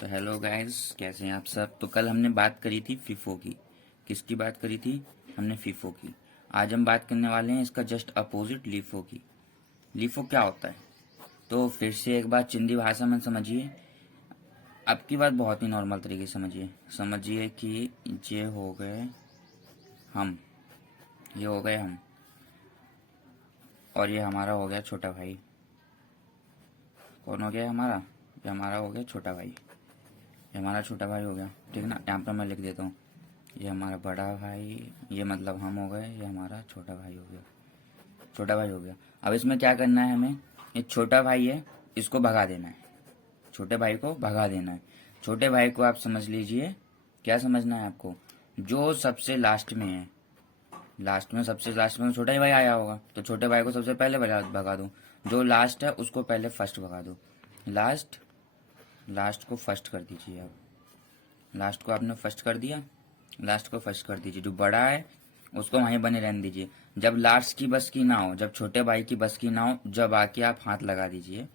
तो hello guys, कैसे हैं आप सब। तो कल हमने बात करी थी फीफो की। किसकी बात करी थी? हमने फीफो की। आज हम बात करने वाले हैं इसका जस्ट अपोजिट, लीफो की। लीफो क्या होता है? तो फिर से एक बार चिंदी भाषा में समझिए। अब की बात बहुत ही नॉर्मल तरीके से समझिए कि ये हो गए हम, ये हो गए हम, और ये हमारा हो गया छोटा भाई। कौन हो गया हमारा? ये हमारा हो गया छोटा भाई। ये हमारा छोटा भाई हो गया, ठीक है ना। यहाँ पर मैं लिख देता हूँ, ये हमारा बड़ा भाई, ये मतलब हम हो गए, ये हमारा छोटा भाई हो गया। छोटा भाई हो गया। अब इसमें क्या करना है हमें? ये छोटा भाई है, इसको भगा देना है। छोटे भाई को भगा देना है। छोटे भाई को आप समझ लीजिए, क्या समझना है आपको? जो सबसे लास्ट में है, सबसे लास्ट में छोटा ही भाई आया होगा, तो छोटे भाई को सबसे पहले भगा दो। जो लास्ट है उसको पहले फर्स्ट भगा दो। लास्ट को फर्स्ट कर दीजिए। आप लास्ट को आपने फर्स्ट कर दिया, लास्ट को फर्स्ट कर दीजिए। जो बड़ा है उसको वहीं बने रहने दीजिए। जब लास्ट की बस की ना हो, जब छोटे भाई की बस की ना हो, जब आके आप हाथ लगा दीजिए।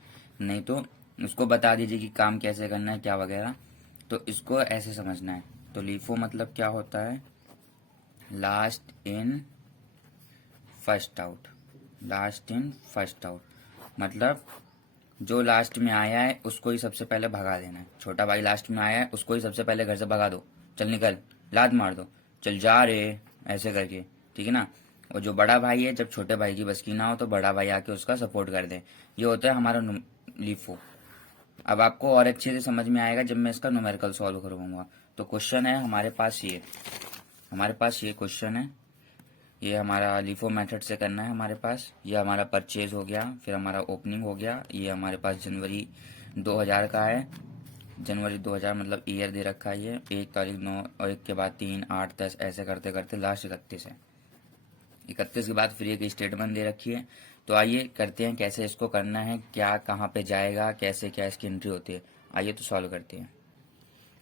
नहीं तो उसको बता दीजिए कि काम कैसे करना है, क्या वगैरह। तो इसको ऐसे समझना है। तो लीफो मतलब क्या होता है? Last in first out. Last in first out मतलब जो लास्ट में आया है उसको ही सबसे पहले भगा देना है। छोटा भाई लास्ट में आया है, उसको ही सबसे पहले घर से भगा दो। चल निकल, लात मार दो, चल जा रे, ऐसे करके, ठीक है ना। और जो बड़ा भाई है, जब छोटे भाई की बस की ना हो तो बड़ा भाई आके उसका सपोर्ट कर दे। ये होता है हमारा लीफो। अब आपको और अच्छे से समझ में आएगा जब मैं इसका न्यूमेरिकल सॉल्व करवाऊंगा। तो क्वेश्चन है हमारे पास ये, क्वेश्चन है ये हमारा लीफो मेथड से करना है हमारे पास। ये हमारा परचेज हो गया, फिर हमारा ओपनिंग हो गया। ये हमारे पास जनवरी 2000 का है। जनवरी 2000 मतलब ईयर दे रखा है। ये 1 तारीख 9 और 1 के बाद 3 8 10 ऐसे करते करते लास्ट 31 है। 31 के बाद फिर एक स्टेटमेंट दे रखी है। तो आइए करते हैं कैसे इसको करना है, क्या कहाँ पे जाएगा, कैसे क्या इसकी एंट्री होती है। आइए तो सॉल्व करते हैं।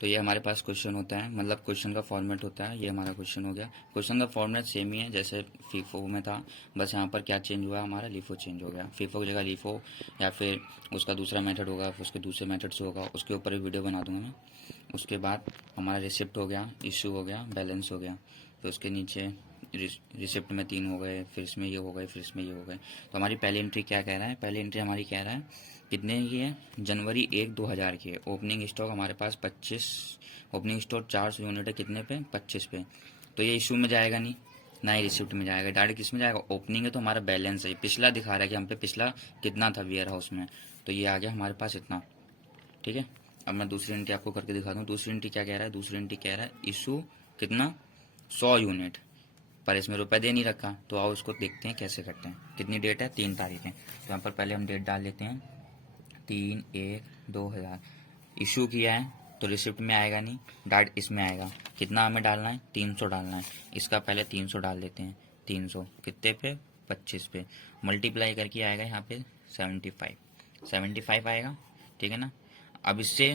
तो ये हमारे पास क्वेश्चन होता है, मतलब क्वेश्चन का फॉर्मेट होता है। ये हमारा क्वेश्चन हो गया। क्वेश्चन का फॉर्मेट सेम ही है जैसे फीफो में था, बस यहाँ पर क्या चेंज हुआ, हमारा लीफो चेंज हो गया। फीफो की जगह लीफो, या फिर उसका दूसरा मेथड होगा, फिर उसके दूसरे मेथड से होगा, उसके ऊपर एक वीडियो बना दूंगा मैं। उसके बाद हमारा रिसिप्ट हो गया, इशू हो गया, बैलेंस हो गया। फिर उसके नीचे रिसिप्ट में 3 हो गए, फिर इसमें ये हो गए, फिर इसमें ये हो गए। तो हमारी पहली एंट्री क्या कह रहा है? पहली एंट्री हमारी कह रहा है कितने की है? जनवरी 1 2000 की है। ओपनिंग स्टॉक हमारे पास 25, ओपनिंग स्टॉक 400 यूनिट है। कितने पे? 25 पे। तो ये इशू में जाएगा नहीं, ना ही रिसिप्ट में जाएगा, डायरेक्ट किस में जाएगा? ओपनिंग है तो हमारा बैलेंस है, पिछला दिखा रहा है कि हम पे पिछला कितना था वेयर हाउस में। तो ये आ गया हमारे पास इतना, ठीक है। अब मैं दूसरी एंट्री आपको करके दिखा दूँ। दूसरी एंट्री क्या कह रहा है? दूसरी एंट्री कह रहा है इशू कितना? 100 यूनिट, पर इसमें रुपए दे नहीं रखा। तो आओ इसको देखते हैं कैसे करते हैं। कितनी डेट है? 3 तारीख है। तो यहाँ पर पहले हम डेट डाल लेते हैं, 3/1/2000। इशू किया है तो रिसिप्ट में आएगा नहीं, डायरेक्ट इसमें आएगा। कितना हमें डालना है? 300 डालना है। इसका पहले 300 डाल देते हैं। 300 कितने पे? 25 पे। मल्टीप्लाई करके आएगा यहाँ पे 75 आएगा, ठीक है ना। अब इससे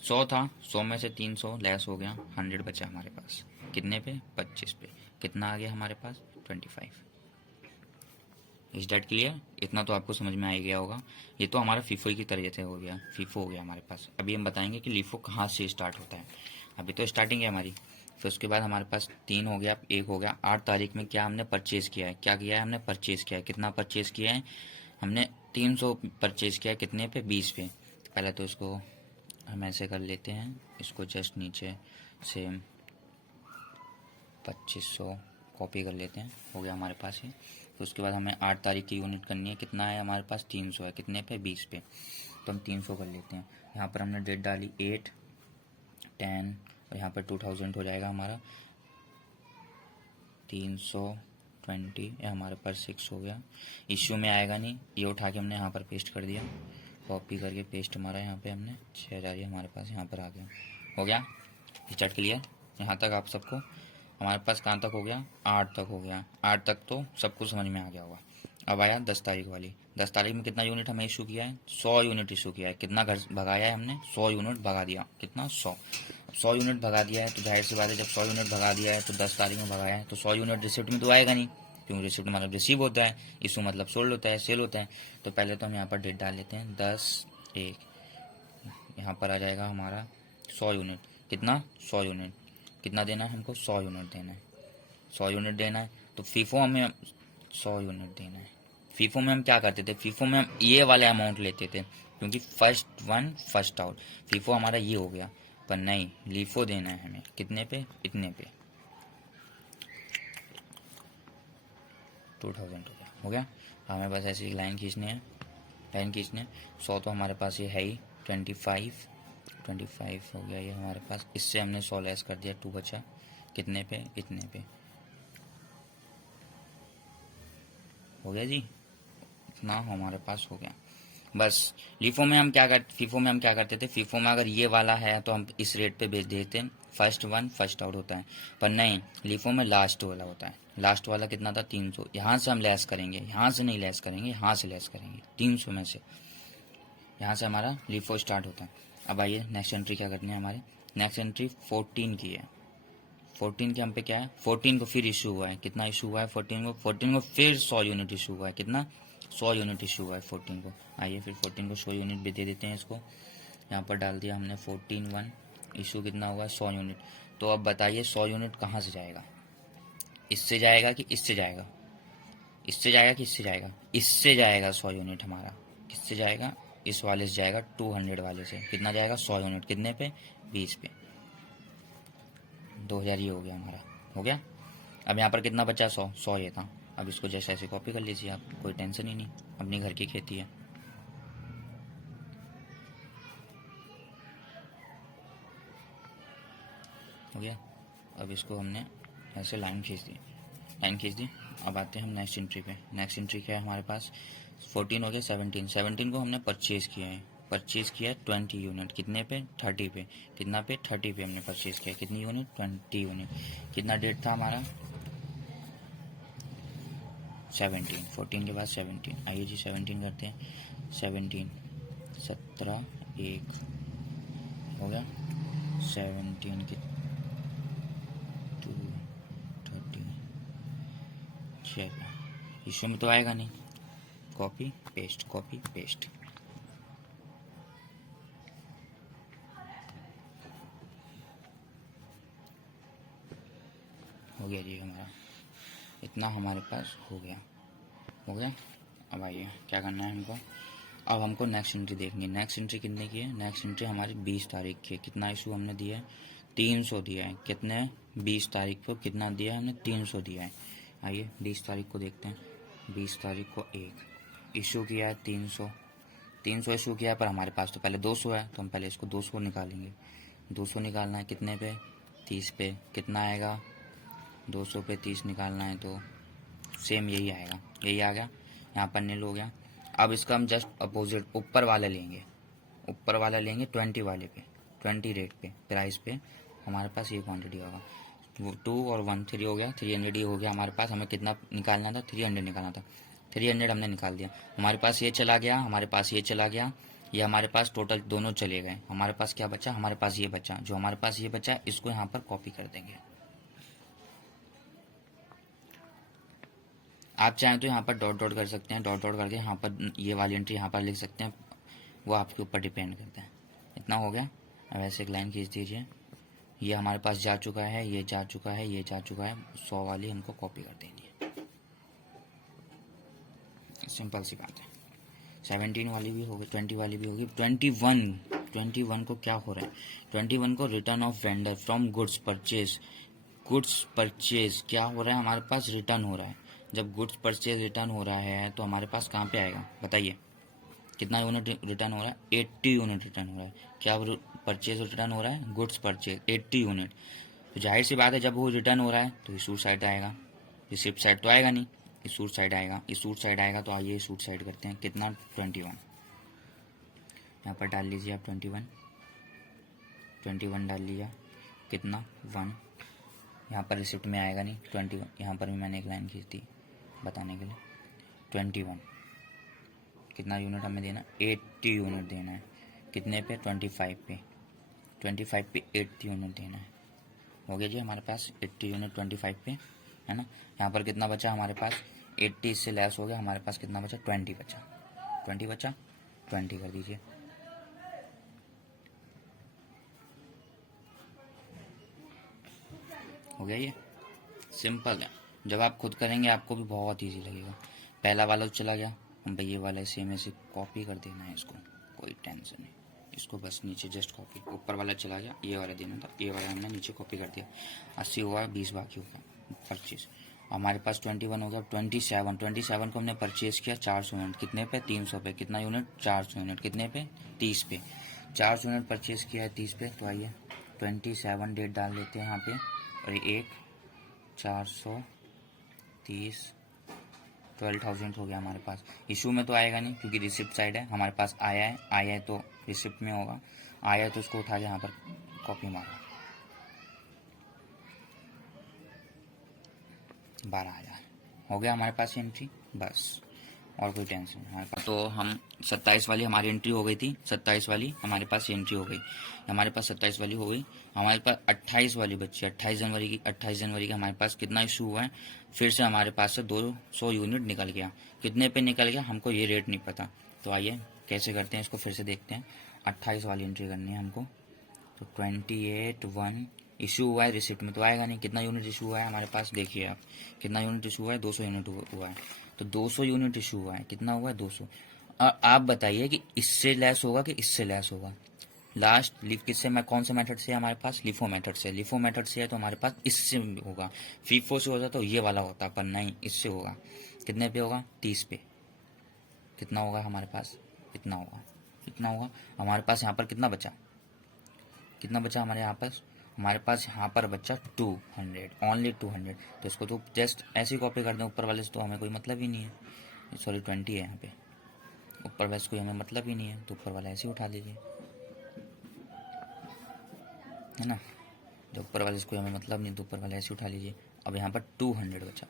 100 था, 100 में से 300 लेस हो गया, 100 बचा हमारे पास। कितने पे? 25 पे। कितना आ गया हमारे पास? 25। Is date clear? इतना तो आपको समझ में आ ही गया होगा। ये तो हमारा फीफो की तरह से हो गया, फीफो हो गया हमारे पास। अभी हम बताएंगे कि लीफो कहाँ से स्टार्ट होता है। अभी तो स्टार्टिंग है हमारी। फिर उसके बाद हमारे पास 3 हो गया, 1 हो गया। 8 तारीख में क्या हमने परचेज़ किया है? क्या किया है हमने? परचेज़ किया है। कितना परचेज़ किया है हमने? 300 परचेज़ किया है। कितने पे? 20 पे। पहले तो इसको हम ऐसे कर लेते हैं, इसको जस्ट नीचे सेम 2500 कॉपी कर लेते हैं। हो गया हमारे पास ये। तो उसके बाद हमें 8 तारीख की यूनिट करनी है। कितना है हमारे पास? 300 है। कितने पे? 20 पे। तो हम 300 कर लेते हैं। यहाँ पर हमने डेट डाली 8 10, और यहाँ पर 2000 हो जाएगा हमारा। 320, ये हमारे पास 6 हो गया। इश्यू में आएगा नहीं, ये उठा के हमने यहाँ पर पेस्ट कर दिया, कॉपी करके पेस्ट हमारा यहाँ पे हमने 6000 ये हमारे पास यहाँ पर आ गया। हो गया स्टार्ट क्लियर? यहाँ तक आप सबको हमारे पास कहाँ तक हो गया? 8 तक हो गया। 8 तक तो सबको समझ में आ गया होगा। अब आया 10 तारीख वाली। 10 तारीख में कितना यूनिट हमें इशू किया है? 100 यूनिट इशू किया है। कितना घर भगाया है हमने? 100 यूनिट भगा दिया। कितना? 100। 100 यूनिट भगा दिया है तो जाहिर सी बात है, जब 100 यूनिट भगा दिया है तो 10 तारीख में भगाया है तो 100 यूनिट रिसिप्ट में तो आएगा नहीं, क्योंकि रिसिप्ट मतलब रिसीव होता है, इशू मतलब सोल्ड होता है, सेल होता है। तो पहले तो हम यहाँ पर डेट डाल लेते हैं 10/1। यहाँ पर आ जाएगा हमारा 100 यूनिट। कितना? 100 यूनिट। कितना देना है हमको? 100 यूनिट देना है। 100 यूनिट देना है तो फीफो हमें 100 यूनिट देना है। फीफो में हम क्या करते थे? फीफो में हम ये वाला अमाउंट लेते थे, क्योंकि first one first out. FIFO हमारा ये हो गया, पर नहीं, लीफो देना है हमें। कितने पे? इतने पे। 2000 हो गया। हमें बस ऐसी लाइन खींचनी है, लाइन खींचने। 100 तो हमारे पास ये है ही। 25 हो गया ये हमारे पास। इससे हमने 100 लेस कर दिया, 2 बचा। कितने पे? इतने पे। हो गया जी, इतना हमारे पास हो गया। बस लीफो में हम क्या कर फीफो में हम क्या करते थे? फीफो में अगर ये वाला है तो हम इस रेट पे बेच देते हैं, फर्स्ट वन फर्स्ट आउट होता है। पर नहीं, लीफो में लास्ट वाला होता है। लास्ट वाला कितना था? 300। यहाँ से हम लेस करेंगे, यहाँ से नहीं लेस करेंगे, यहाँ से लेस करेंगे 300 में से। यहाँ से हमारा लीफो स्टार्ट होता है। अब आइए नेक्स्ट एंट्री क्या करनी है हमारे। नेक्स्ट एंट्री 14 की है। 14 के हम पे क्या है? 14 को फिर इशू हुआ है। कितना इशू हुआ है 14 को? 14 को फिर 100 यूनिट इशू हुआ है। कितना? 100 यूनिट इशू हुआ है 14 को। आइए फिर 14 को 100 यूनिट भी दे देते हैं इसको। यहाँ पर डाल दिया हमने 14 1। इशू कितना हुआ है? 100 यूनिट। तो अब बताइए 100 यूनिट कहाँ से जाएगा? इससे जाएगा कि इससे जाएगा? इससे जाएगा कि इससे जाएगा? इससे जाएगा 100 यूनिट हमारा। किससे जाएगा? इस वाले से जाएगा, 200 वाले से। कितना जाएगा? 100 यूनिट। कितने पे? 20 पे। 2000 ये हो गया हमारा। हो गया। अब यहाँ पर कितना बचा? 100 ये था। अब इसको जैसे ऐसे कॉपी कर लीजिए आप, कोई टेंशन ही नहीं, अपनी घर की खेती है। हो गया। अब इसको हमने ऐसे लाइन खींच दी, लाइन खींच दी। अब आते हैं हम नेक्स्ट एंट्री पे। नेक्स्ट एंट्री क्या है हमारे पास? 14 हो गया। 17 को हमने परचेज किया है। परचेज किया है 20 यूनिट। कितने पे? 30 पे। कितना पे? 30 पे हमने परचेज किया। कितनी यूनिट? 20 यूनिट। कितना डेट था हमारा? 17। 14 के बाद 17। आइए जी 17 करते हैं। 17 17 1 हो गया। 17 के 2 30 6 इशू में तो आएगा नहीं। Copy paste, copy paste. हो गया जी हमारा, इतना हमारे पास हो गया। हो गया। अब आइए क्या करना है हमको। अब हमको नेक्स्ट एंट्री देखनी है। नेक्स्ट एंट्री कितने की है? नेक्स्ट एंट्री हमारी 20 तारीख की है। कितना इशू हमने दिया है? 300 दिया है। कितने? 20 तारीख को कितना दिया है हमने? 300 दिया है। आइए 20 तारीख को देखते हैं। 20 तारीख को एक इशू किया है 300। 300 इशू किया है, पर हमारे पास तो पहले 200 है, तो हम पहले इसको 200 निकालेंगे। 200 निकालना है कितने पे? 30 पे। कितना आएगा? 200 पे 30 निकालना है तो सेम यही आएगा। यही आ गया। यहाँ पर नील हो गया। अब इसका हम जस्ट अपोजिट ऊपर वाला लेंगे। ऊपर वाला लेंगे 20 वाले पे, 20 रेट पे, प्राइस पे। हमारे पास ये क्वांटिटी होगा। 2 और 1 3 हो गया। 300 ही हो गया हमारे पास। हमें कितना निकालना था? 300 निकालना था। 300 हमने निकाल दिया। हमारे पास ये चला गया, हमारे पास ये चला गया, ये हमारे पास टोटल दोनों चले गए। हमारे पास क्या बचा? हमारे पास ये बचा। जो हमारे पास ये बचा इसको यहाँ पर कॉपी कर देंगे। आप चाहें तो यहाँ पर डॉट डॉट कर सकते हैं। डॉट डॉट करके यहाँ पर ये वाली एंट्री यहाँ पर लिख सकते हैं। वो आपके ऊपर डिपेंड करता है। इतना हो गया। अब ऐसे एक लाइन खींच दीजिए। ये हमारे पास जा चुका है, ये जा चुका है, ये जा चुका है। 100 वाली हमको कॉपी कर देनी है। सिंपल सी बात है। 17 वाली भी होगी, 20 वाली भी होगी। 21 को क्या हो रहा है? 21 को return of vendor from goods purchase. Goods purchase क्या हो रहा है हमारे पास? रिटर्न हो रहा है। जब गुड्स परचेज रिटर्न हो रहा है तो हमारे पास कहाँ पे आएगा बताइए? कितना यूनिट रिटर्न हो रहा है? 80 यूनिट रिटर्न हो रहा है। क्या परचेज रिटर्न हो रहा है? Goods purchase 80 unit. तो जाहिर सी बात है जब वो रिटर्न हो रहा है तो इशू साइड आएगा। रिसिप्ट साइड तो आएगा नहीं, इशू साइड आएगा। इशू साइड आएगा तो आइए इशू साइड करते हैं। कितना? 21। यहाँ पर डाल लीजिए आप 21 डाल लिया। कितना? 1। यहाँ पर रिसिप्ट में आएगा नहीं 21। यहाँ पर भी मैंने एक लाइन खींच दी बताने के लिए। 21 कितना यूनिट हमें देना? 80 यूनिट देना है। कितने पे? 25 पे। 25 पे 80 यूनिट देना है। हो गया जी हमारे पास 80 यूनिट 25 पे, है ना। यहाँ पर कितना बचा हमारे पास? 80 इससे लेस हो गया। हमारे पास कितना बचा? 20 बचा। 20 बचा, 20 कर दीजिए। हो गया ये, सिंपल है। जब आप खुद करेंगे आपको भी बहुत इजी लगेगा। पहला वाला तो चला गया, हम ये वाला सेम ऐसे कॉपी कर देना है इसको, कोई टेंशन नहीं। इसको बस नीचे जस्ट कॉपी, ऊपर वाला चला गया, ये वाला देना था, ये वाला हमने नीचे कॉपी कर दिया। 80 हुआ, 20 बाकी हो गया, 25। हमारे पास 21 हो गया। 27 को हमने परचेज किया 400 यूनिट, कितने पे? 300 पे। कितना यूनिट? 400 यूनिट, कितने पे? 30 पे। 400 यूनिट परचेज किया है 30 पे, तो आइए 27 डेट डाल लेते हैं यहाँ पे, और 430, 12,000 हो गया हमारे पास। इशू में तो आएगा नहीं क्योंकि रिसिप्ट साइड है, हमारे पास आया है तो रिसिप्ट में होगा। आया है तो उसको उठा के यहाँ पर कॉपी मारो, 12,000 हो गया हमारे पास एंट्री, बस और कोई टेंशन नहीं हमारे पास। तो हम 27 वाली हमारी एंट्री हो गई थी, 27 वाली हमारे पास एंट्री हो गई, हमारे पास 27 वाली हो गई। हमारे पास 28 वाली बच्ची, 28 जनवरी की, 28 जनवरी का हमारे पास कितना इशू हुआ है? फिर से हमारे पास से 200 यूनिट निकल गया। कितने पे निकल गया हमको ये रेट नहीं पता, तो आइए कैसे करते हैं इसको फिर से देखते हैं। 28 वाली एंट्री करनी है हमको, तो 28/1 इशू हुआ है, रिसिप्ट में तो आएगा नहीं। कितना यूनिट इशू हुआ है हमारे पास, देखिए आप, कितना यूनिट इशू हुआ है? 200 यूनिट हुआ है। तो 200 यूनिट इशू हुआ है, कितना हुआ है? 200। और आप बताइए कि इससे लेस होगा कि इससे लेस होगा? लास्ट लिफ किससे, मैं कौन से मेथड से है हमारे पास? लिफो मेथड से। लिफो मेथड से है तो हमारे पास इससे होगा। फीफो से होता तो ये वाला होता, पर नहीं, इससे होगा। कितने पे होगा? 30 पे। कितना होगा हमारे पास? इतना होगा, इतना होगा। हमारे पास यहाँ पर कितना बचा? कितना बचा हमारे यहाँ पास? हमारे पास यहाँ पर बचा 200, ओनली 200। तो इसको तो जस्ट ऐसे ही कॉपी कर दें ऊपर वाले से, तो हमें कोई मतलब ही नहीं है। सॉरी 20 है यहाँ पे, ऊपर वाले से कोई हमें मतलब ही नहीं है, तो ऊपर वाला ऐसे ही उठा लीजिए, है ना। जो ऊपर वाले से कोई हमें मतलब नहीं, तो ऊपर वाला ऐसे उठा लीजिए। अब यहाँ पर 200 बचा।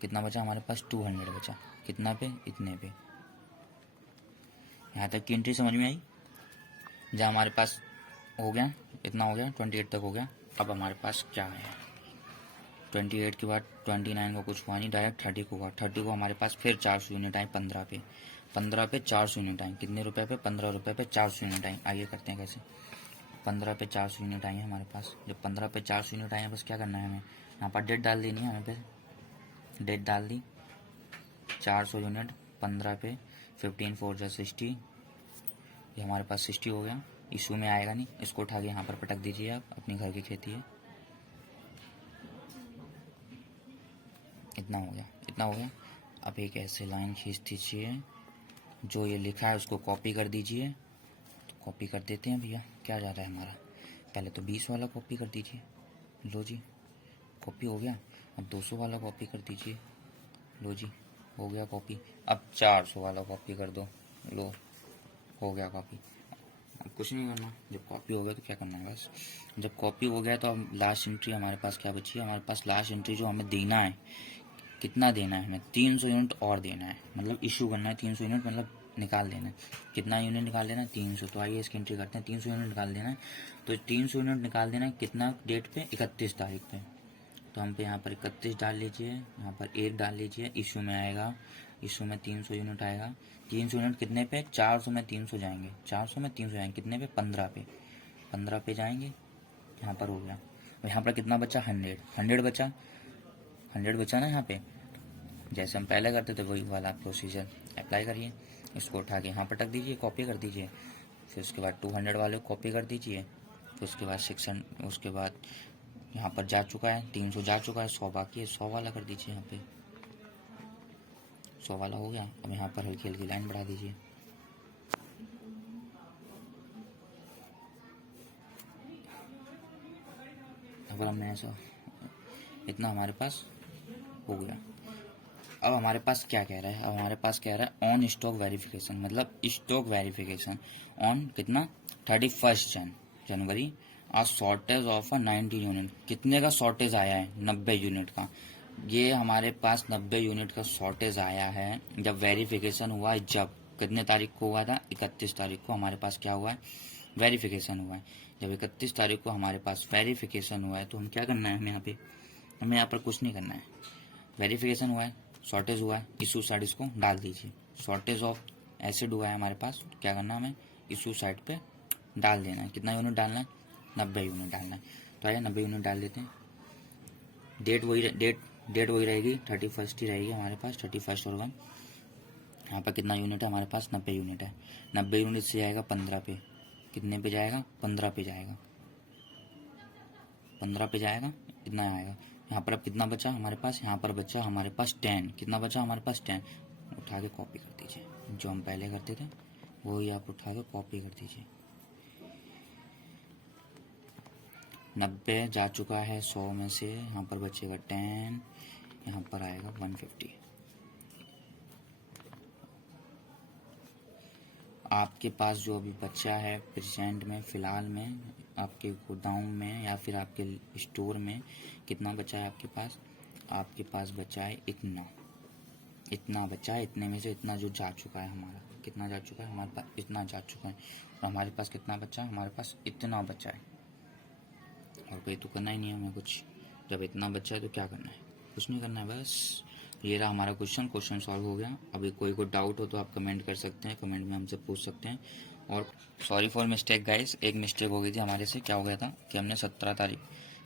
कितना बचा हमारे पास? 200 बचा। कितना पे? इतने पे। यहाँ तक की एंट्री समझ में आई? जहाँ हमारे पास हो गया, इतना हो गया, 28 तक हो गया। अब हमारे पास क्या है? 28 के बाद 29 को कुछ हुआ नहीं, डायरेक्ट 30 को हुआ। 30 को हमारे पास फिर 400 यूनिट आई 15 पे। 15 पे 400 यूनिट आई, कितने रुपए पे? 15 रुपये पे 400 यूनिट आई। आइए करते हैं कैसे। 15 पे 400 यूनिट आई है हमारे पास। जब 15 पे 400 यूनिट आई है, बस क्या करना है हमें? यहाँ पर डेट डाल देनी है हमें, पे डेट डाल दी। 400 यूनिट 15 पे, 15 4 जा 60, ये हमारे पास 60 हो गया। इशू में आएगा नहीं, इसको उठा के यहाँ पर पटक दीजिए आप, अपनी घर की खेती है। इतना हो गया, इतना हो गया। अब एक ऐसे लाइन खींच दीजिए, जो ये लिखा है उसको कॉपी कर दीजिए। तो कॉपी कर देते हैं भैया, क्या जा रहा है हमारा? पहले तो 20 वाला कॉपी कर दीजिए, लो जी कॉपी हो गया। अब 200 वाला कॉपी कर दीजिए, लो जी हो गया कॉपी। अब 400 वाला कॉपी कर दो, लो हो गया कॉपी। अब कुछ नहीं करना, जब कॉपी हो गया तो क्या करना है, बस जब कॉपी हो गया तो अब लास्ट एंट्री हमारे पास क्या बची है? हमारे पास लास्ट एंट्री जो हमें देना है, कितना देना है हमें? 300 यूनिट और देना है, मतलब इशू करना है 300 यूनिट, मतलब निकाल देना है। कितना यूनिट निकाल देना है? 300। तो आइए इसकी एंट्री करते हैं। 300 यूनिट निकाल देना है, तो 300 यूनिट निकाल देना है कितना डेट पे? 31 तारीख पे। तो हम पे यहाँ पर 31 डाल लीजिए, यहाँ पर 1 डाल लीजिए, इशू में आएगा, इशू में 300 यूनिट आएगा। 300 यूनिट कितने पे? 400 में 300 जाएंगे, 400 में 300 जाएंगे, कितने पे? 15 पे। 15 पे जाएंगे, यहाँ पर हो गया। और यहाँ पर कितना बचा? 100 बचा, 100 बचा ना यहाँ पे। जैसे हम पहले करते थे वही वाला प्रोसीजर अप्लाई करिए। इसको उठा के यहाँ पटक दीजिए, कॉपी कर दीजिए। फिर उसके बाद 200 वाले को कॉपी कर दीजिए। फिर उसके बाद 600, उसके बाद यहाँ पर जा चुका है 300 जा चुका है, 100 बाकी है, 100 वाला कर दीजिए। यहाँ पे 100 वाला हो गया। अब यहाँ पर हल्की हल्की लाइन बढ़ा दीजिए। अगर हमने ऐसा, इतना हमारे पास हो गया। अब हमारे पास क्या कह रहा है? अब हमारे पास कह रहा है ऑन स्टॉक वेरिफिकेशन, मतलब स्टॉक वेरिफिकेशन ऑन कितना? 31 जनवरी आ शॉर्टेज ऑफ 90 यूनिट। कितने का शॉर्टेज आया है? 90 यूनिट का। ये हमारे पास 90 यूनिट का शॉर्टेज आया है जब वेरिफिकेशन हुआ है। जब कितने तारीख को हुआ था? 31 तारीख को हमारे पास क्या हुआ है? वेरिफिकेशन हुआ है। जब 31 तारीख को हमारे पास वेरिफिकेशन हुआ है, तो हम क्या करना है? हमें यहाँ पे, हमें यहाँ पर कुछ नहीं करना है। वेरिफिकेशन हुआ है, शॉर्टेज हुआ है, इशू साइड इसको डाल दीजिए। शॉर्टेज ऑफ एसिड हुआ है हमारे पास, क्या करना है हमें? इशू साइड पे डाल देना है। कितना यूनिट डालना है? 90 यूनिट डालना है। तो आइए 90 यूनिट डाल देते हैं। डेट वही रहेगी, 31 ही रहेगी हमारे पास, 31 और 1। यहाँ पर कितना यूनिट है हमारे पास? 90 यूनिट है। 90 यूनिट से जाएगा 15 पे, कितने पे जाएगा? 15 पे जाएगा, 15 पे जाएगा, इतना आएगा। यहाँ पर अब कितना बचा हमारे पास? यहाँ पर बचा हमारे पास 10। कितना बचा हमारे पास? 10। उठा के कॉपी कर दीजिए, जो हम पहले करते थे वही आप उठा के कॉपी कर दीजिए। 90 जा चुका है 100 में से, यहाँ पर बचेगा 10, यहाँ पर आएगा 150। आपके पास जो अभी बचा है प्रेजेंट में, फ़िलहाल में आपके गोदाम में या फिर आपके स्टोर में कितना बचा है आपके पास? आपके पास बचा है इतना बचा है। इतने में से इतना जो जा चुका है हमारा, कितना जा चुका है हमारे पास? इतना जा चुका है। और हमारे पास कितना बचा है? हमारे पास इतना बचा है। और कोई तो करना ही नहीं है हमें कुछ। जब इतना बचा है तो क्या करना है? कुछ नहीं करना है, बस ये रहा हमारा क्वेश्चन सॉल्व हो गया। अभी कोई डाउट हो तो आप कमेंट कर सकते हैं, कमेंट में हमसे पूछ सकते हैं। और सॉरी फॉर मिस्टेक गाइस, एक मिस्टेक हो गई थी हमारे से। क्या हो गया था कि हमने 17 तारीख,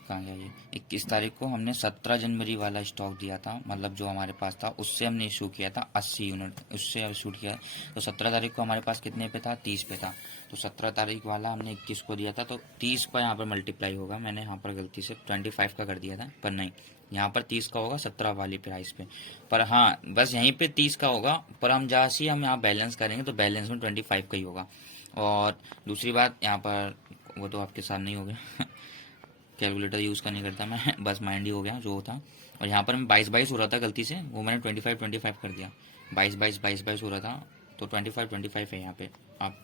कहाँ गया ये, 21 तारीख को हमने 17 जनवरी वाला स्टॉक दिया था, मतलब जो हमारे पास था उससे हमने इशू किया था 80 यूनिट, उससे इशू किया। तो 17 तारीख को हमारे पास कितने पे था? 30 पे था। तो 17 तारीख वाला हमने 21 को दिया था, तो 30 का यहाँ पर मल्टीप्लाई होगा। मैंने यहाँ पर गलती से 25 का कर दिया था, पर नहीं, यहाँ पर 30 का होगा 17 वाली प्राइस पे। पर हाँ, बस यहीं पे 30 का होगा, पर हम जैसे ही हम यहाँ बैलेंस करेंगे तो बैलेंस में 25 का ही होगा। और दूसरी बात, यहाँ पर वो तो आपके साथ नहीं हो गया कैलकुलेटर यूज़ करने करता मैं, बस माइंड ही हो गया जो होता। और यहाँ पर मैं 22 हो रहा था गलती से, वो मैंने 25 कर दिया। 22 हो रहा था, तो 25 है यहाँ पे। आप